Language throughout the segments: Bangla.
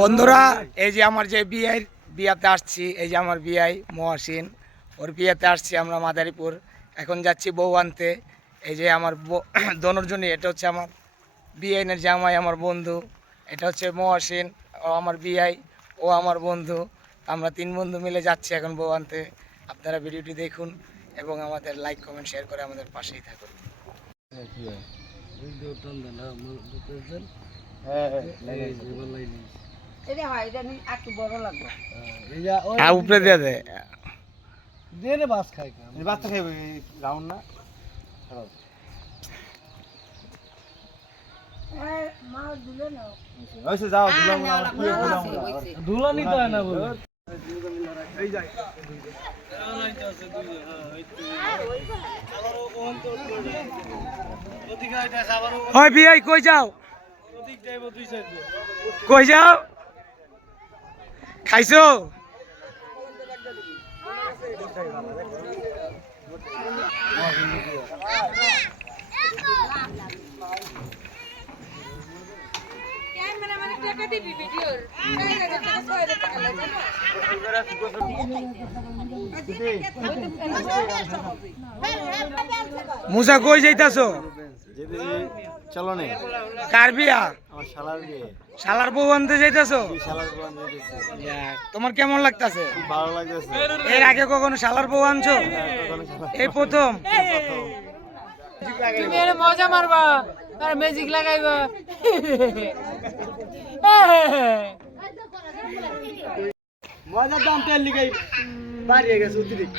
বন্ধুরা এই যে আমার যে বিয়ের বিয়াতে আসছি এই যে আমার বিয়াই মহাসিন ওর বিয়েতে আসছি আমরা মাদারীপুর। এখন যাচ্ছি বউ আনতে। এই যে আমার দনোর জন্য এটা হচ্ছে আমার বিআইনের জামাই আমার বন্ধু। এটা হচ্ছে মহাসিন ও আমার বিআই ও আমার বন্ধু। আমরা তিন বন্ধু মিলে যাচ্ছি এখন বউ আনতে। আপনারা ভিডিওটি দেখুন এবং আমাদের লাইক কমেন্ট শেয়ার করে আমাদের পাশেই থাকুন। এটা হয় এটা একটু বড় লাগবে। হ্যাঁ উপরে দিয়ে দে। বাচ্চা খাইবে রাউন্ড না? মা দিলে না যাও দিলাম নেওয়া লাগবে না, আছে, হইছে। ধুলা হয় না বলে। হয় বিআই কই যাও? কই যাও? খাইছো? মুসা কই যাইতাছো? যেতে চলো নে। কার বিয়া? আমার শালার বিয়ে। শালার বউ আনতে যাইতাছো? শালার বউ আনতে দিছিস। তোমার কেমন লাগতাছে? খুব ভালো লাগতেছে। এর আগে কখনো শালার বউ আনছো? এই প্রথম? তুমি এর মজা মারবা আর ম্যাজিক লাগাইবা। মজার দাম তেল লিগাই বাড়িয়ে গেছে অতিরিক্ত।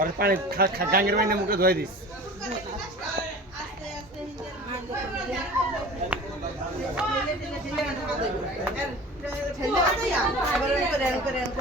আর পানি গাঙ্গের বাইনে মুখে ধোয় দিস।